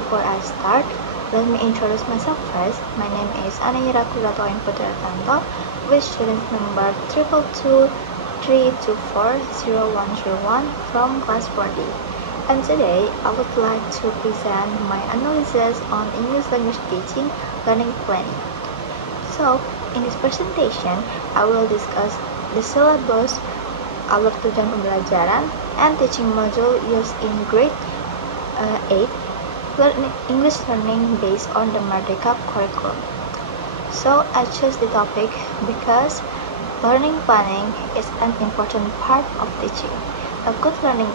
before I start, let me introduce myself first. My name is Aneira Qutratu'ain with student number 222-324-0101 from class 4D. And today, I would like to present my analysis on English language teaching learning planning. So, in this presentation, I will discuss the syllabus, alur tujuan pembelajaran, and teaching module used in grade 8 English learning based on the Merdeka curriculum. So I chose the topic because learning planning is an important part of teaching. A good learning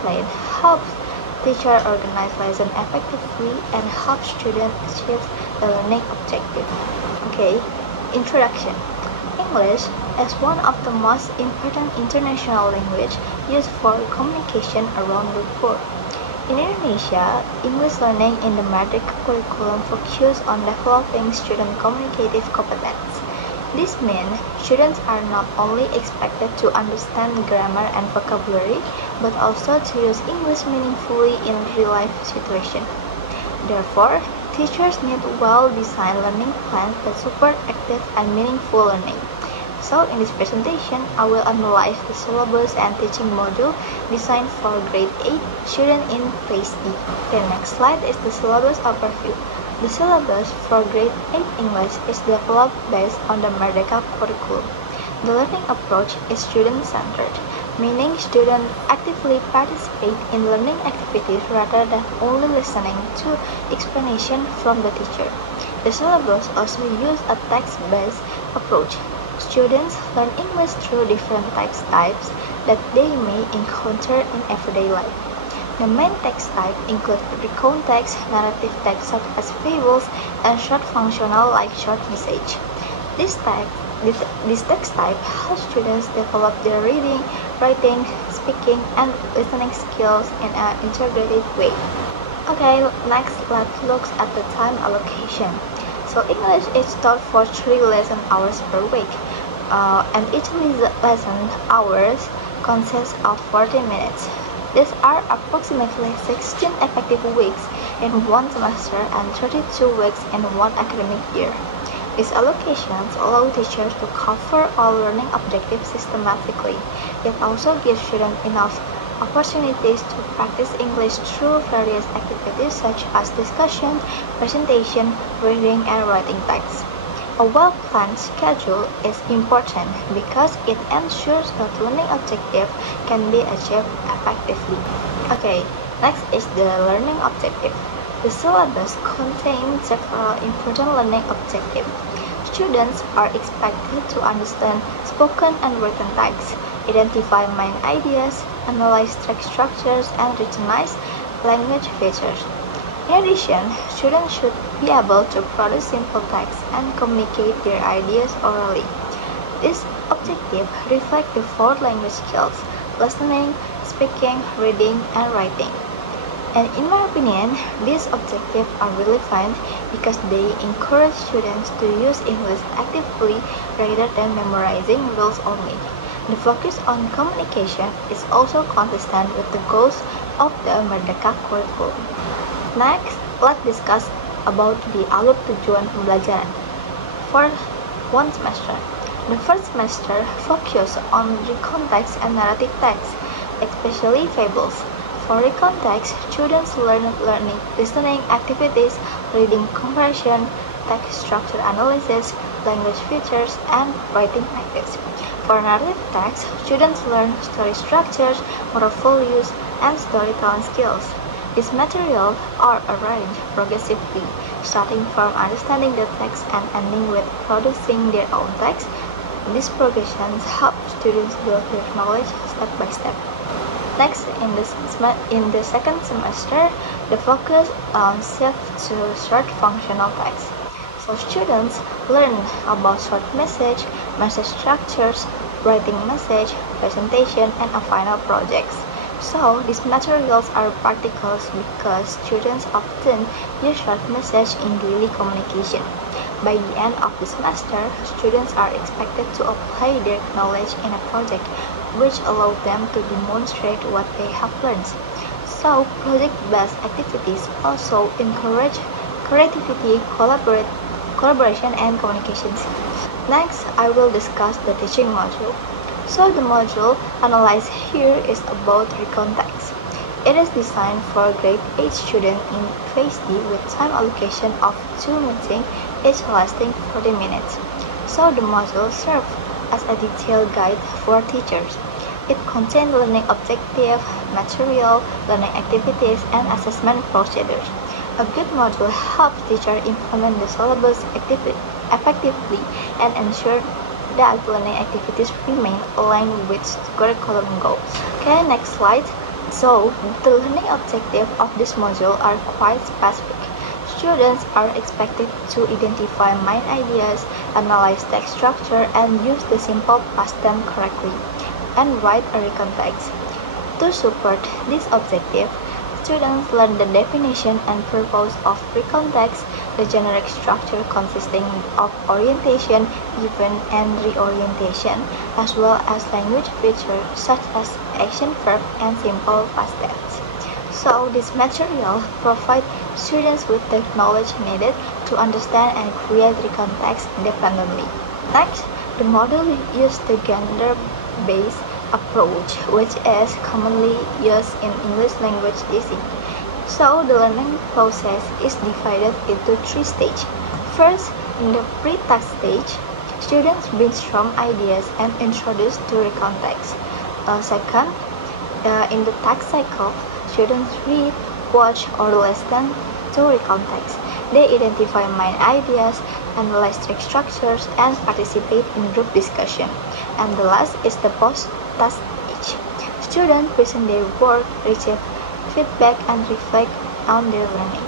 plan helps teacher organize lesson effectively and helps students achieve the learning objective. Okay, introduction. English is one of the most important international language used for communication around the world. In Indonesia, English learning in the Merdeka curriculum focuses on developing student communicative competence. This means students are not only expected to understand grammar and vocabulary, but also to use English meaningfully in real-life situations. Therefore, teachers need well-designed learning plans that support active and meaningful learning. So in this presentation, I will analyze the syllabus and teaching module designed for grade 8 students in phase D. The next slide is the syllabus overview. The syllabus for grade 8 English is developed based on the Merdeka curriculum. The learning approach is student-centered, meaning students actively participate in learning activities rather than only listening to explanation from the teacher. The syllabus also uses a text-based approach. Students learn English through different text types that they may encounter in everyday life. The main text type include recount text, narrative text such as fables, and short functional like short message. This text type helps students develop their reading, writing, speaking, and listening skills in an integrated way. Okay, next let's look at the time allocation. So English is taught for 3 lesson hours per week, and each lesson hours consists of 40 minutes. These are approximately 16 effective weeks in one semester and 32 weeks in one academic year. These allocations allow teachers to cover all learning objectives systematically. It also gives students enough opportunities to practice English through various activities such as discussion, presentation, reading, and writing text. A well-planned schedule is important because it ensures that learning objectives can be achieved effectively. Okay, next is the learning objective. The syllabus contains several important learning objectives. Students are expected to understand spoken and written text, identify main ideas, analyze text structures, and recognize language features. In addition, students should be able to produce simple text and communicate their ideas orally. This objective reflects the 4 language skills: listening, speaking, reading, and writing. And in my opinion, these objectives are relevant because they encourage students to use English actively rather than memorizing rules only. The focus on communication is also consistent with the goals of the Merdeka curriculum. Next, let's discuss about the alur tujuan pembelajaran for one semester. The first semester focuses on recount text and narrative text, especially fables. For recount text, students learn listening activities, reading comprehension, text structure analysis, language features, and writing practice. For narrative text, students learn story structures, moral values, and storytelling skills. These materials are arranged progressively, starting from understanding the text and ending with producing their own text. These progressions help students build their knowledge step by step. Next, in the second semester, the focus shifts to short functional text. So students learn about short message structures, writing message, presentation, and a final projects. So these materials are practical because students often use short message in daily communication. By the end of the semester, students are expected to apply their knowledge in a project, which allows them to demonstrate what they have learned. So, project-based activities also encourage creativity, collaboration, and communication skills. Next, I will discuss the teaching module. So, the module analyzed here is about recontext. It is designed for grade 8 students in Phase D with time allocation of 2 meetings, each lasting 40 minutes. So, the module serves as a detailed guide for teachers. It contains learning objectives, material, learning activities, and assessment procedures. A good module helps teachers implement the syllabus effectively and ensure that learning activities remain aligned with curriculum goals. Okay, next slide. So, the learning objectives of this module are quite specific. Students are expected to identify main ideas, analyze text structure, and use the simple past tense correctly, and write a recontext. To support this objective, students learn the definition and purpose of recontext, the generic structure consisting of orientation, event, and reorientation, as well as language features such as action verb and simple past tense. So, this material provides students with the knowledge needed to understand and create recontext independently. Next, the model uses the gender-based approach, which is commonly used in English language teaching. So, the learning process is divided into 3 stages. First, in the pre-text stage, students brainstorm ideas and introduce to recontext. Second, in the text cycle, students read, watch, or listen to recontext. They identify main ideas, analyze text structures, and participate in group discussion. And the last is the post-task stage. Students present their work, receive feedback, and reflect on their learning.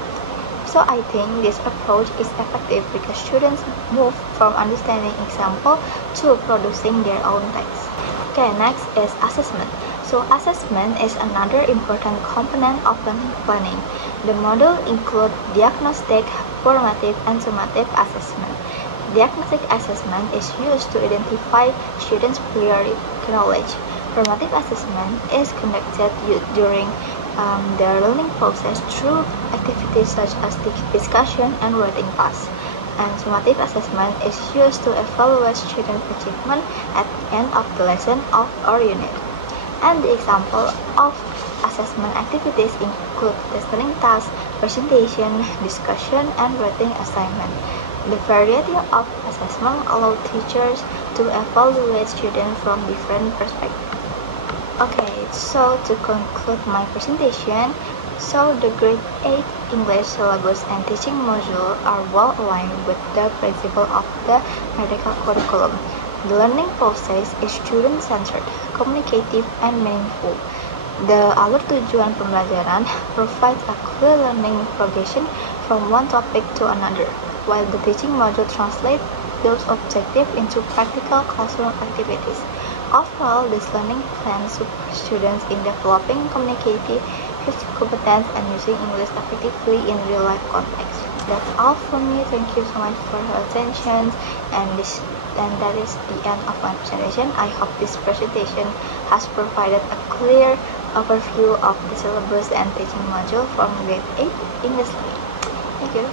So I think this approach is effective because students move from understanding example to producing their own text. Okay, next is assessment. So assessment is another important component of learning planning. The model includes diagnostic, formative, and summative assessment. Diagnostic assessment is used to identify students' prior knowledge. Formative assessment is conducted during their learning process through activities such as discussion and writing tasks. And summative assessment is used to evaluate student achievement at the end of the lesson or unit. And the example of assessment activities include listening tasks, presentation, discussion, and writing assignment. The variety of assessment allows teachers to evaluate students from different perspectives. Okay, so to conclude my presentation, so the grade 8 English syllabus and teaching module are well aligned with the principle of the medical curriculum. The learning process is student-centered, communicative, and meaningful. The alur tujuan pembelajaran provides a clear learning progression from one topic to another, while the teaching module translates those objectives into practical classroom activities. Overall, this learning plan supports students in developing communicative competence and using English effectively in real-life context. That's all from me. Thank you so much for your attention, and that is the end of my presentation. I hope this presentation has provided a clear overview of the syllabus and teaching module from grade 8 English. Thank you.